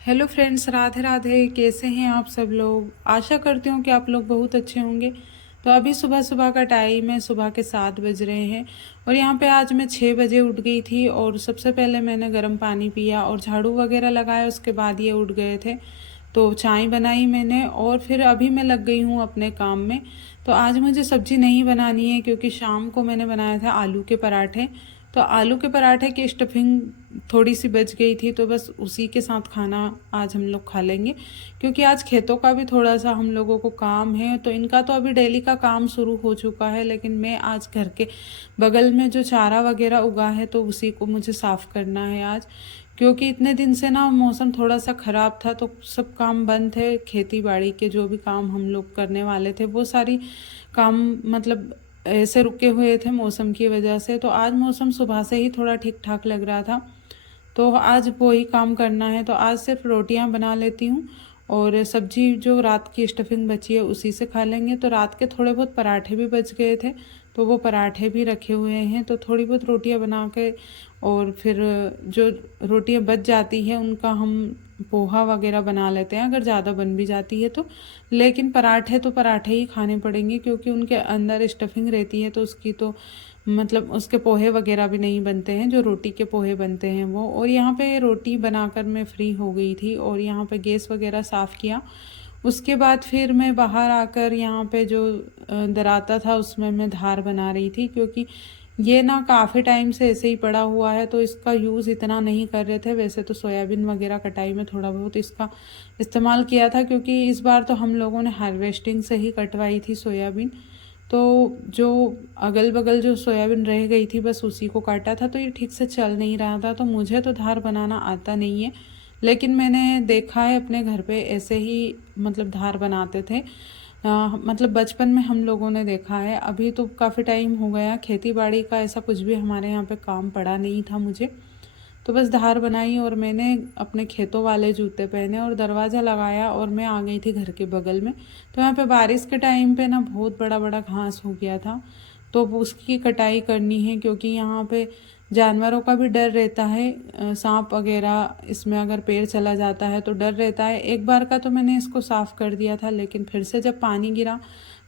Hello friends, Radhe Radhe. कैसे हैं आप सब लोग? आशा करती हूँ कि आप लोग बहुत अच्छे होंगे। तो अभी सुबह सुबह का टाइम है, सुबह के 7 बज रहे हैं और यहाँ पे आज मैं 6 बजे उठ गई थी और सबसे पहले मैंने गर्म पानी पिया और झाड़ू वगैरह लगाया। उसके बाद ये उठ गए थे तो चाय बनाई मैंने और फिर अभी मैं लग गई हूँ अपने काम में। तो आज मुझे सब्जी नहीं बनानी है क्योंकि शाम को मैंने बनाया था आलू के पराठे। तो आलू के पराठे की स्टफिंग थोड़ी सी बच गई थी तो बस उसी के साथ खाना आज हम लोग खा लेंगे। क्योंकि आज खेतों का भी थोड़ा सा हम लोगों को काम है, तो इनका तो अभी डेली का काम शुरू हो चुका है, लेकिन मैं आज घर के बगल में जो चारा वगैरह उगा है तो उसी को मुझे साफ़ करना है आज। क्योंकि इतने दिन से ना मौसम थोड़ा सा ख़राब था तो सब काम बंद थे। खेती बाड़ी के जो भी काम हम लोग करने वाले थे वो सारी काम मतलब ऐसे रुके हुए थे मौसम की वजह से। तो आज मौसम सुबह से ही थोड़ा ठीक ठाक लग रहा था तो आज वही काम करना है। तो आज सिर्फ रोटियां बना लेती हूँ और सब्जी जो रात की स्टफिंग बची है उसी से खा लेंगे। तो रात के थोड़े बहुत पराठे भी बच गए थे तो वो पराठे भी रखे हुए हैं, तो थोड़ी बहुत रोटियां बना के और फिर जो रोटियां बच जाती है उनका हम पोहा वगैरह बना लेते हैं अगर ज़्यादा बन भी जाती है तो। लेकिन पराठे तो पराठे ही खाने पड़ेंगे क्योंकि उनके अंदर स्टफिंग रहती है तो उसकी तो मतलब उसके पोहे वगैरह भी नहीं बनते हैं, जो रोटी के पोहे बनते हैं वो। और यहाँ पे रोटी बनाकर मैं फ्री हो गई थी और यहाँ पे गैस वगैरह साफ़ किया। उसके बाद फिर मैं बाहर आकर यहाँ पे जो दराता था उसमें मैं धार बना रही थी, क्योंकि ये ना काफ़ी टाइम से ऐसे ही पड़ा हुआ है तो इसका यूज़ इतना नहीं कर रहे थे। वैसे तो सोयाबीन वगैरह कटाई में थोड़ा बहुत इसका इस्तेमाल किया था क्योंकि इस बार तो हम लोगों ने हार्वेस्टिंग से ही कटवाई थी सोयाबीन। तो जो अगल बगल जो सोयाबीन रह गई थी बस उसी को काटा था, तो ये ठीक से चल नहीं रहा था। तो मुझे तो धार बनाना आता नहीं है, लेकिन मैंने देखा है अपने घर पे ऐसे ही मतलब धार बनाते थे। मतलब बचपन में हम लोगों ने देखा है। अभी तो काफ़ी टाइम हो गया, खेती बाड़ी का ऐसा कुछ भी हमारे यहाँ पे काम पड़ा नहीं था मुझे। तो बस धार बनाई और मैंने अपने खेतों वाले जूते पहने और दरवाज़ा लगाया और मैं आ गई थी घर के बगल में। तो यहाँ पे बारिश के टाइम पे ना बहुत बड़ा बड़ा घास हो गया था तो वो उसकी कटाई करनी है, क्योंकि यहाँ पे जानवरों का भी डर रहता है। सांप वगैरह इसमें अगर पैर चला जाता है तो डर रहता है। एक बार का तो मैंने इसको साफ़ कर दिया था, लेकिन फिर से जब पानी गिरा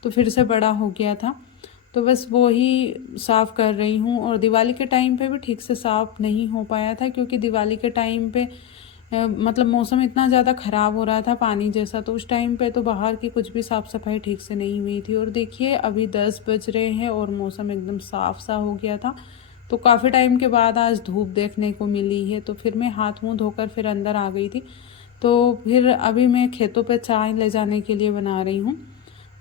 तो फिर से बड़ा हो गया था। तो बस वो ही साफ़ कर रही हूँ। और दिवाली के टाइम पे भी ठीक से साफ़ नहीं हो पाया था क्योंकि दिवाली के टाइम पे मतलब मौसम इतना ज़्यादा ख़राब हो रहा था पानी जैसा, तो उस टाइम पे तो बाहर की कुछ भी साफ़ सफाई ठीक से नहीं हुई थी। और देखिए अभी 10 बज रहे हैं और मौसम एकदम साफ़ सा हो गया था। तो काफ़ी टाइम के बाद आज धूप देखने को मिली है, तो फिर मैं हाथ मुँह धोकर फिर अंदर आ गई थी। तो फिर अभी मैं खेतों पे चाय ले जाने के लिए बना रही हूँ।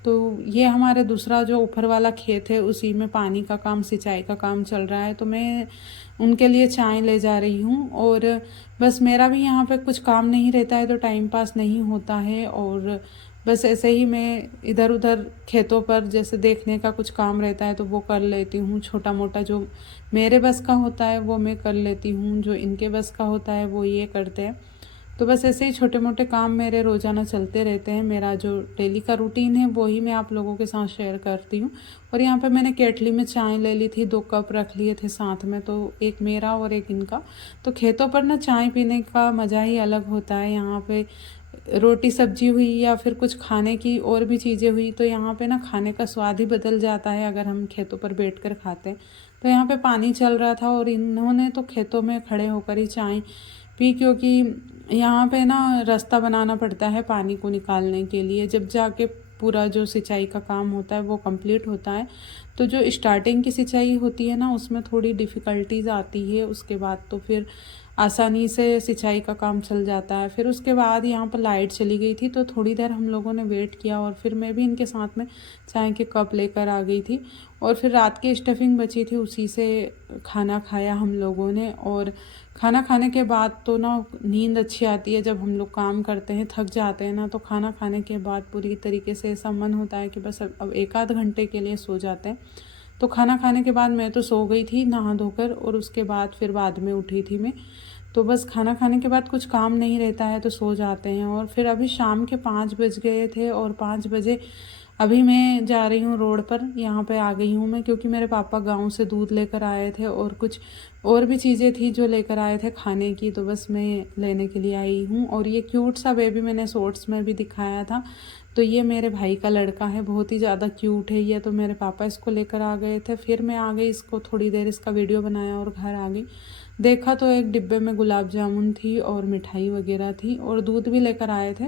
तो ये हमारे दूसरा जो ऊपर वाला खेत है उसी में पानी का काम, सिंचाई का काम चल रहा है, तो मैं उनके लिए चाय ले जा रही हूँ। और बस मेरा भी यहाँ पे कुछ काम नहीं रहता है तो टाइम पास नहीं होता है और बस ऐसे ही मैं इधर उधर खेतों पर जैसे देखने का कुछ काम रहता है तो वो कर लेती हूँ। छोटा मोटा जो मेरे बस का होता है वो मैं कर लेती हूँ, जो इनके बस का होता है वो ये करते हैं। तो बस ऐसे ही छोटे मोटे काम मेरे रोज़ाना चलते रहते हैं। मेरा जो डेली का रूटीन है वही मैं आप लोगों के साथ शेयर करती हूँ। और यहाँ पे मैंने केटली में चाय ले ली थी, 2 कप रख लिए थे साथ में, तो एक मेरा और एक इनका। तो खेतों पर ना चाय पीने का मज़ा ही अलग होता है। यहाँ पे रोटी सब्जी हुई या फिर कुछ खाने की और भी चीज़ें हुई तो यहाँ पे ना खाने का स्वाद ही बदल जाता है अगर हम खेतों पर बैठ कर खाते हैं। तो यहाँ पे पानी चल रहा था और इन्होंने तो खेतों में खड़े होकर ही चाय पी, क्योंकि यहाँ पे ना रास्ता बनाना पड़ता है पानी को निकालने के लिए, जब जाके पूरा जो सिंचाई का काम होता है वो कंप्लीट होता है। तो जो स्टार्टिंग की सिंचाई होती है ना उसमें थोड़ी डिफ़िकल्टीज आती है, उसके बाद तो फिर आसानी से सिंचाई का काम चल जाता है। फिर उसके बाद यहाँ पर लाइट चली गई थी तो थोड़ी देर हम लोगों ने वेट किया और फिर मैं भी इनके साथ में चाय के कप लेकर आ गई थी। और फिर रात की स्टफिंग बची थी उसी से खाना खाया हम लोगों ने। और खाना खाने के बाद तो ना नींद अच्छी आती है, जब हम लोग काम करते हैं थक जाते हैं ना तो खाना खाने के बाद पूरी तरीके से ऐसा मन होता है कि बस अब एक आध घंटे के लिए सो जाते हैं। तो खाना खाने के बाद मैं तो सो गई थी नहा धोकर और उसके बाद फिर बाद में उठी थी मैं। तो बस खाना खाने के बाद कुछ काम नहीं रहता है तो सो जाते हैं। और फिर अभी शाम के 5 बज गए थे और 5 बजे अभी मैं जा रही हूँ रोड पर, यहाँ पे आ गई हूँ मैं, क्योंकि मेरे पापा गांव से दूध लेकर आए थे और कुछ और भी चीज़ें थी जो लेकर आए थे खाने की, तो बस मैं लेने के लिए आई हूँ। और ये क्यूट सा बेबी मैंने शॉर्ट्स में भी दिखाया था, तो ये मेरे भाई का लड़का है, बहुत ही ज़्यादा क्यूट है ये। तो मेरे पापा इसको लेकर आ गए थे, फिर मैं आ गई, इसको थोड़ी देर इसका वीडियो बनाया और घर आ गई। देखा तो एक डिब्बे में गुलाब जामुन थी और मिठाई वगैरह थी और दूध भी लेकर आए थे।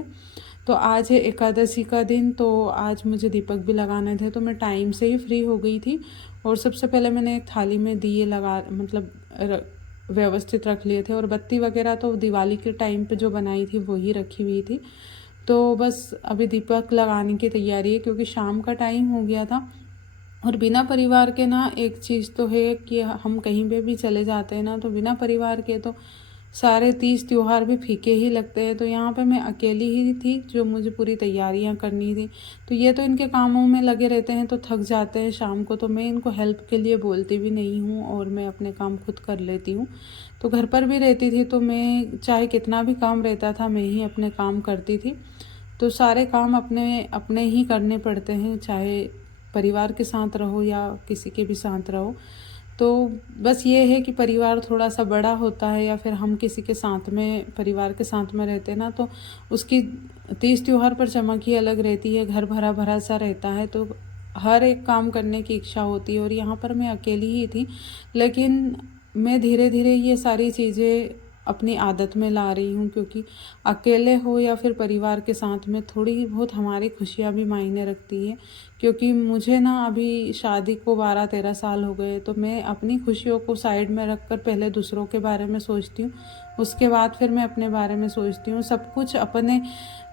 तो आज है एकादशी का दिन, तो आज मुझे दीपक भी लगाने थे, तो मैं टाइम से ही फ्री हो गई थी। और सबसे पहले मैंने एक थाली में दिए लगा व्यवस्थित रख लिए थे, और बत्ती वगैरह तो दिवाली के टाइम पे जो बनाई थी वही रखी हुई थी। तो बस अभी दीपक लगाने की तैयारी है, क्योंकि शाम का टाइम हो गया था। और बिना परिवार के ना एक चीज़ तो है कि हम कहीं पे भी चले जाते हैं ना, तो बिना परिवार के तो सारे तीज त्योहार भी फीके ही लगते हैं। तो यहाँ पे मैं अकेली ही थी जो मुझे पूरी तैयारियाँ करनी थी। तो ये तो इनके कामों में लगे रहते हैं तो थक जाते हैं शाम को, तो मैं इनको हेल्प के लिए बोलती भी नहीं हूँ और मैं अपने काम खुद कर लेती हूँ। तो घर पर भी रहती थी तो मैं चाहे कितना भी काम रहता था मैं ही अपने काम करती थी। तो सारे काम अपने अपने ही करने पड़ते हैं, चाहे परिवार के साथ रहो या किसी के भी साथ रहो। तो बस ये है कि परिवार थोड़ा सा बड़ा होता है या फिर हम किसी के साथ में परिवार के साथ में रहते हैं ना, तो उसकी तीज त्योहार पर चमक ही अलग रहती है, घर भरा भरा सा रहता है, तो हर एक काम करने की इच्छा होती है। और यहाँ पर मैं अकेली ही थी, लेकिन मैं धीरे धीरे ये सारी चीज़ें अपनी आदत में ला रही हूँ, क्योंकि अकेले हो या फिर परिवार के साथ में थोड़ी बहुत हमारी खुशियाँ भी मायने रखती है। क्योंकि मुझे ना अभी शादी को 12-13 साल हो गए, तो मैं अपनी खुशियों को साइड में रख कर पहले दूसरों के बारे में सोचती हूँ, उसके बाद फिर मैं अपने बारे में सोचती हूँ। सब कुछ अपने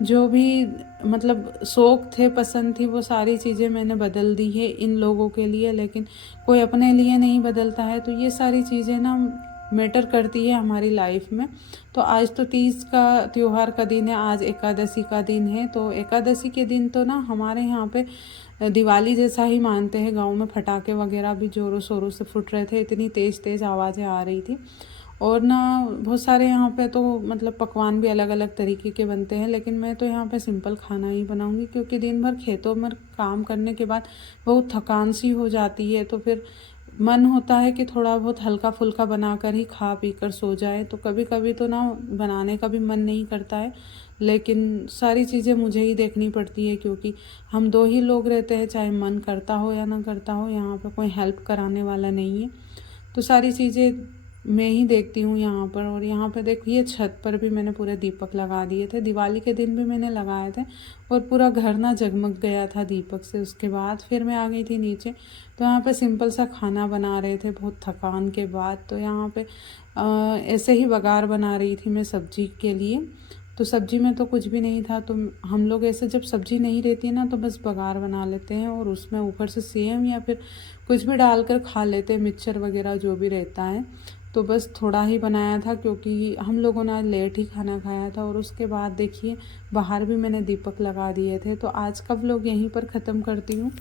जो भी शौक़ थे, पसंद थी, वो सारी चीज़ें मैंने बदल दी है इन लोगों के लिए, लेकिन कोई अपने लिए नहीं बदलता है। तो ये सारी चीज़ें ना मैटर करती है हमारी लाइफ में। तो आज तो तीज का त्योहार का दिन है, आज एकादशी का दिन है। तो एकादशी के दिन तो ना हमारे यहाँ पे दिवाली जैसा ही मानते हैं। गांव में पटाखे वगैरह भी ज़ोरों शोरों से फुट रहे थे, इतनी तेज़ तेज़ आवाज़ें आ रही थी। और ना बहुत सारे यहाँ पे तो पकवान भी अलग अलग तरीके के बनते हैं, लेकिन मैं तो यहाँ पे सिंपल खाना ही बनाऊँगी, क्योंकि दिन भर खेतों में काम करने के बाद बहुत थकान सी हो जाती है। तो फिर मन होता है कि थोड़ा बहुत हल्का फुल्का बनाकर ही खा पी कर सो जाए। तो कभी कभी तो ना बनाने का भी मन नहीं करता है, लेकिन सारी चीज़ें मुझे ही देखनी पड़ती है, क्योंकि हम दो ही लोग रहते हैं, चाहे मन करता हो या ना करता हो, यहाँ पे कोई हेल्प कराने वाला नहीं है। तो सारी चीज़ें मैं ही देखती हूँ यहाँ पर। और यहाँ पे देखिए छत पर भी मैंने पूरे दीपक लगा दिए थे, दिवाली के दिन भी मैंने लगाए थे, और पूरा घर ना जगमग गया था दीपक से। उसके बाद फिर मैं आ गई थी नीचे, तो यहाँ पे सिंपल सा खाना बना रहे थे बहुत थकान के बाद। तो यहाँ पे ऐसे ही बघार बना रही थी मैं सब्जी के लिए। तो सब्जी में तो कुछ भी नहीं था, तो हम लोग ऐसे जब सब्जी नहीं रहती ना तो बस बघार बना लेते हैं, और उसमें ऊपर से सेम या फिर कुछ भी डालकर खा लेते हैं, मिक्सचर वगैरह जो भी रहता है। तो बस थोड़ा ही बनाया था, क्योंकि हम लोगों ने लेट ही खाना खाया था। और उसके बाद देखिए बाहर भी मैंने दीपक लगा दिए थे। तो आज का व्लॉग यहीं पर ख़त्म करती हूँ।